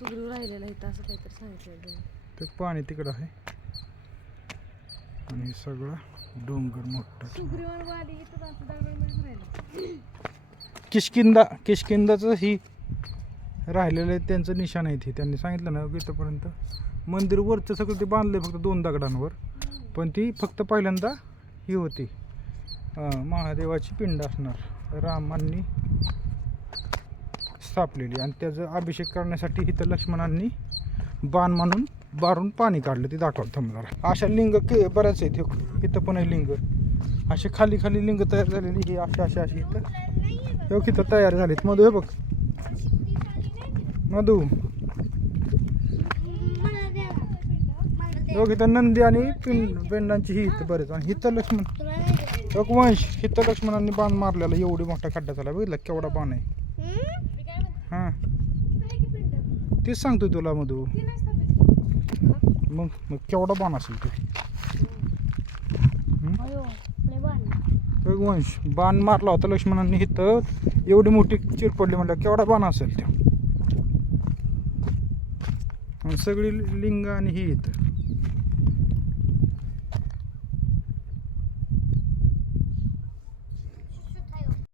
सुग्रीव राहिलेला इथं असं काहीतरी सांगितलं त्यांनी. ते पाणी तिकडं आहे आणि सगळं डोंगर मोठा. सुग्रीवाली इथं असं दगडामध्येच राहिलं. किष्किंदाचं ही राहिलेलं आहे त्यांचं निशाण आहे ती. त्यांनी सांगितलं ना इथंपर्यंत मंदिर वरचं सगळं ते बांधलंय फक्त 2 दगडांवर, पण ती फक्त पहिल्यांदा ही होती महादेवाची पिंड असणार रामांनी स्थापलेली, आणि त्याचा अभिषेक करण्यासाठी इथं लक्ष्मणांनी बाण म्हणून बारून पाणी काढलं. ते दाखवलं थांबणार. अशा लिंग बऱ्याच आहेत. इथं पण आहे लिंग, असे खाली खाली लिंग तयार झालेली. ही अशी इथं इथं तयार झालीत. मधू हे बघ मधू, इथं नंदी आणि पिंडांची ही इथं बरेच. आणि इथं लक्ष्मण वंश, इथं लक्ष्मणांनी बाण मारलेला. एवढी मोठा खड्डा झाला बघितला केवढा बाण आहे. हां तेच सांगतोय तुला मधू. मग केवढा बाण असेल ते. वंश बाण मारला होता लक्ष्मणांनी इथं, एवढी मोठी चिर पडली म्हणलं केवढा बाण असेल ते. सगळी लिंग आणि ही इथं